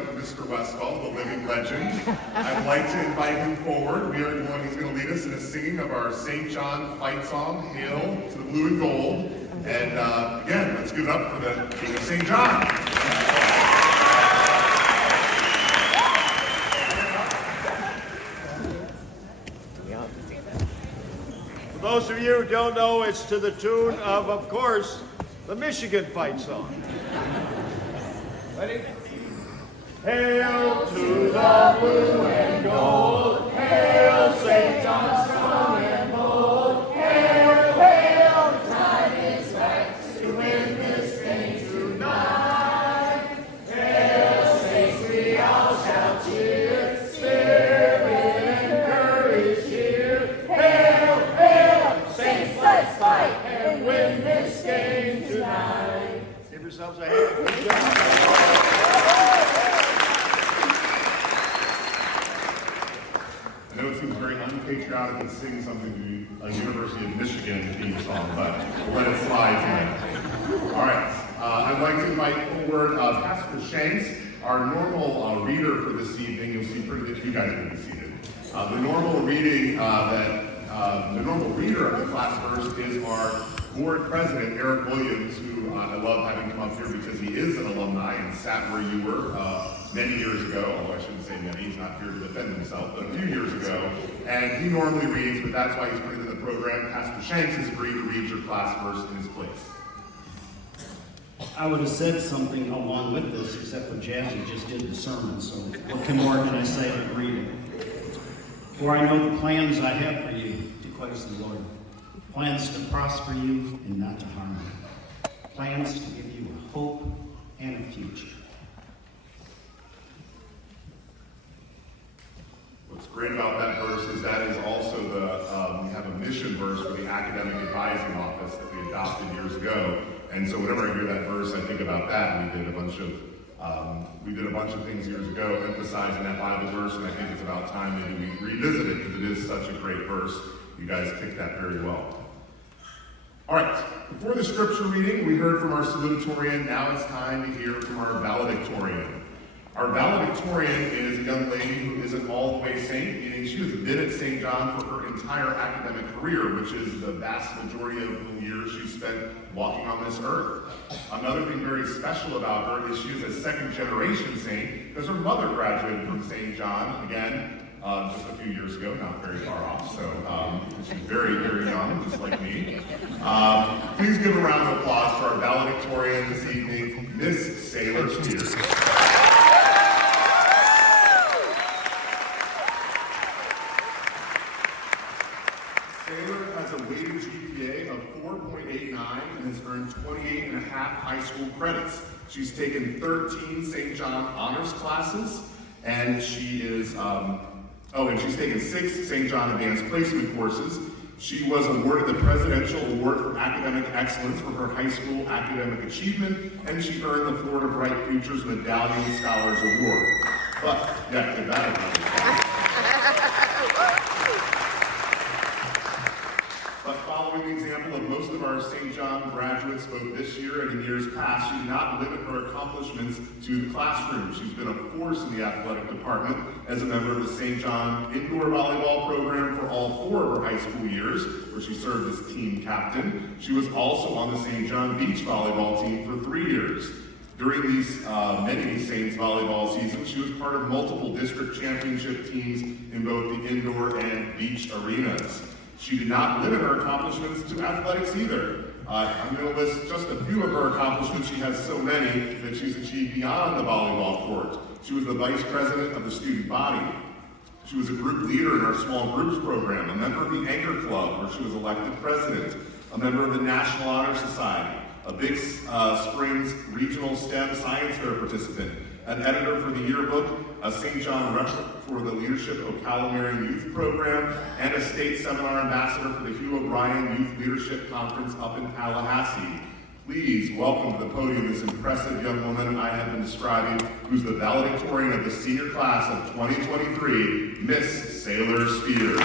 of Mr. Westfall, the living legend. I'd like to invite him forward. He's going to lead us in a singing of our St. John fight song, Hail to the Blue and Gold. And again, let's give it up for the King of St. John. For those of you who don't know, it's to the tune of course, the Michigan fight song. Ready? Hail to the blue and gold, hail St. John strong and bold, hail, hail, the time is right to win this game tonight. Hail, saints, we all shall cheer, spirit and courage here. Hail, hail, saints, let's fight and win this game tonight. Give yourselves a hand. Good job. I know it seems very unpatriotic to sing something to a University of Michigan theme song, but we'll let it slide tonight. All right, I'd like to invite forward Pastor Shanks, our normal reader for this evening. You'll see pretty much you guys will be seated. The normal reader of the class verse is our board president, Eric Williams, who I love having come up here because he is an alumni and sat where you were many years ago, although I shouldn't say many, he's not here to defend himself, but a few years ago. And he normally reads, but that's why he's put into the program. Pastor Shanks has agreed to read your class verse in his place. I would have said something along with this, except for Jazzy just did the sermon, so what more can I say but read it? For I know the plans I have for you, declares the Lord. Plans to prosper you and not to harm you. Plans to give you a hope and a future. What's great about that verse is that is also we have a mission verse for the Academic Advising Office that we adopted years ago. And so whenever I hear that verse, I think about that. We did a bunch of things years ago emphasizing that Bible verse, and I think it's about time maybe we revisit it because it is such a great verse. You guys picked that very well. All right, before the scripture reading, we heard from our salutatorian. Now it's time to hear from our valedictorian. Our valedictorian is a young lady who is an all-the-way saint, meaning she has been at St. John for her entire academic career, which is the vast majority of the years she's spent walking on this earth. Another thing very special about her is she is a second-generation saint because her mother graduated from St. John, again, just a few years ago, not very far off, so she's very, very young, just like me. Please give a round of applause to our valedictorian this evening, Miss Sailor Spears. Sailor has a weighted GPA of 4.89 and has earned 28 and a half high school credits. She's taken 13 St. John honors classes, and she is, and she's taken 6 St. John advanced placement courses. She was awarded the Presidential Award for Academic Excellence for her high school academic achievement, and she earned the Florida Bright Futures Medallion Scholars Award. But, yeah, give that a round. But following the example of most of our St. John graduates both this year and in years past, she did not limit her accomplishments to the classroom. She's been a force in the athletic department as a member of the St. John indoor volleyball program for all 4 of her high school years, where she served as team captain. She was also on the St. John beach volleyball team for 3 years. During these many Saints volleyball seasons, she was part of multiple district championship teams in both the indoor and beach arenas. She did not limit her accomplishments to athletics either. I'm going to list just a few of her accomplishments. She has so many that she's achieved beyond the volleyball court. She was the vice president of the student body. She was a group leader in our small groups program, a member of the Anchor Club, where she was elected president, a member of the National Honor Society, a Big Springs Regional STEM Science Fair participant, an editor for the yearbook, a St. John rep for the Leadership Ocala Marian Youth Program, and a state seminar ambassador for the Hugh O'Brien Youth Leadership Conference up in Tallahassee. Please welcome to the podium this impressive young woman I have been describing, who's the valedictorian of the senior class of 2023, Miss Sailor Spears.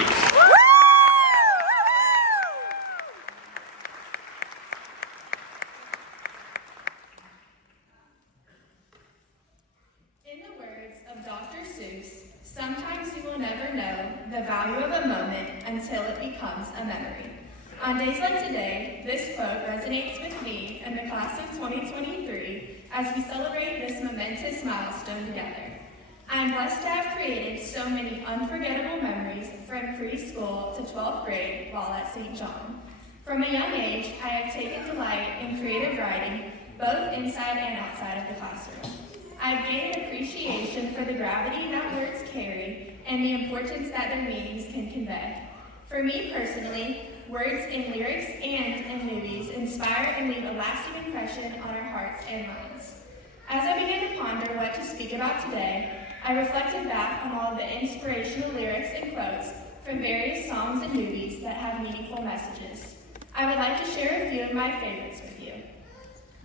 In the words becomes a memory. On days like today, this quote resonates with me and the class of 2023 as we celebrate this momentous milestone together. I am blessed to have created so many unforgettable memories from preschool to 12th grade while at St. John. From a young age, I have taken delight in creative writing, both inside and outside of the classroom. I've gained an appreciation for the gravity that words carry and the importance that their meanings can convey. For me personally, words in lyrics and in movies inspire and leave a lasting impression on our hearts and minds. As I began to ponder what to speak about today, I reflected back on all of the inspirational lyrics and quotes from various songs and movies that have meaningful messages. I would like to share a few of my favorites with you.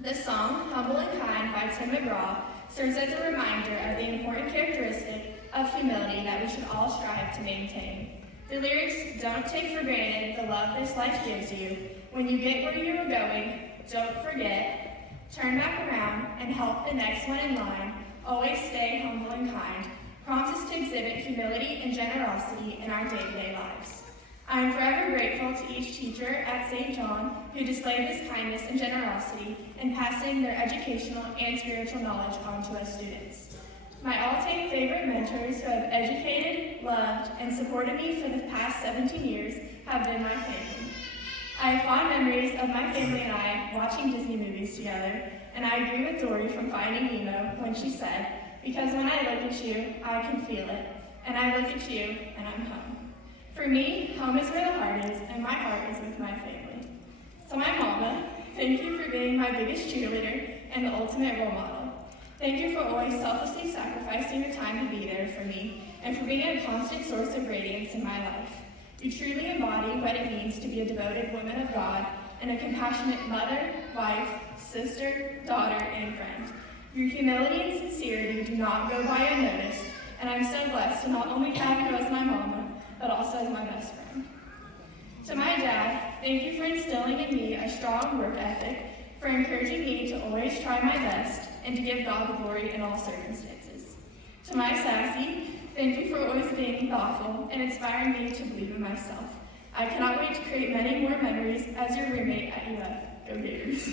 The song, Humble and Kind by Tim McGraw, serves as a reminder of the important characteristic of humility that we should all strive to maintain. The lyrics, don't take for granted the love this life gives you. When you get where you are going, don't forget, turn back around and help the next one in line. Always stay humble and kind, prompts us to exhibit humility and generosity in our day-to-day lives. I am forever grateful to each teacher at St. John who displayed this kindness and generosity in passing their educational and spiritual knowledge on to us students. My all-time favorite mentors who have educated, loved, and supported me for the past 17 years have been my family. I have fond memories of my family and I watching Disney movies together, and I agree with Dory from Finding Nemo when she said, because when I look at you, I can feel it, and I look at you, and I'm home. For me, home is where the heart is, and my heart is with my family. So my mama, thank you for being my biggest cheerleader and the ultimate role model. Thank you for always selflessly sacrificing your time to be there for me, and for being a constant source of radiance in my life. You truly embody what it means to be a devoted woman of God and a compassionate mother, wife, sister, daughter, and friend. Your humility and sincerity do not go by unnoticed, and I'm so blessed to not only have you as my mama, but also as my best friend. To my dad, thank you for instilling in me a strong work ethic, for encouraging me to always try my best and to give God the glory in all circumstances. To my Sassy, thank you for always being thoughtful and inspiring me to believe in myself. I cannot wait to create many more memories as your roommate at UF. Go Gators.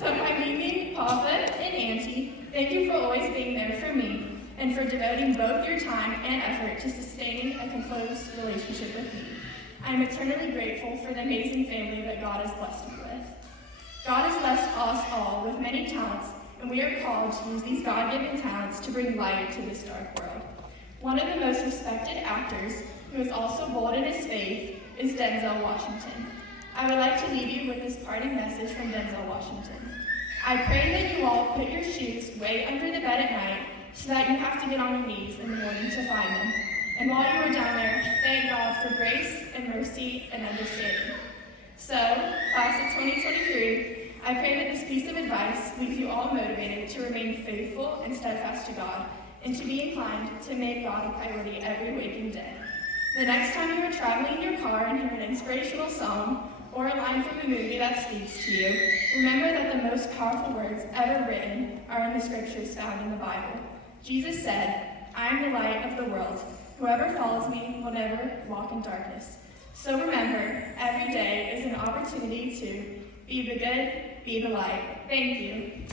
So my Mimi, Papa, and Auntie, thank you for always being there for me and for devoting both your time and effort to sustaining a close relationship with me. I am eternally grateful for the amazing family that God has blessed me with. God has blessed us all with many talents, and we are called to use these God-given talents to bring light to this dark world. One of the most respected actors, who is also bold in his faith, is Denzel Washington. I would like to leave you with this parting message from Denzel Washington. I pray that you all put your shoes way under the bed at night so that you have to get on your knees in the morning to find them. And while you are down there, thank God for grace and mercy and understanding. So, class of 2023, I pray that this piece of advice leaves you all motivated to remain faithful and steadfast to God, and to be inclined to make God a priority every waking day. The next time you are traveling in your car and hear an inspirational song, or a line from a movie that speaks to you, remember that the most powerful words ever written are in the scriptures found in the Bible. Jesus said, I am the light of the world. Whoever follows me will never walk in darkness. So remember, every day is an opportunity to be the good, be the light. Thank you.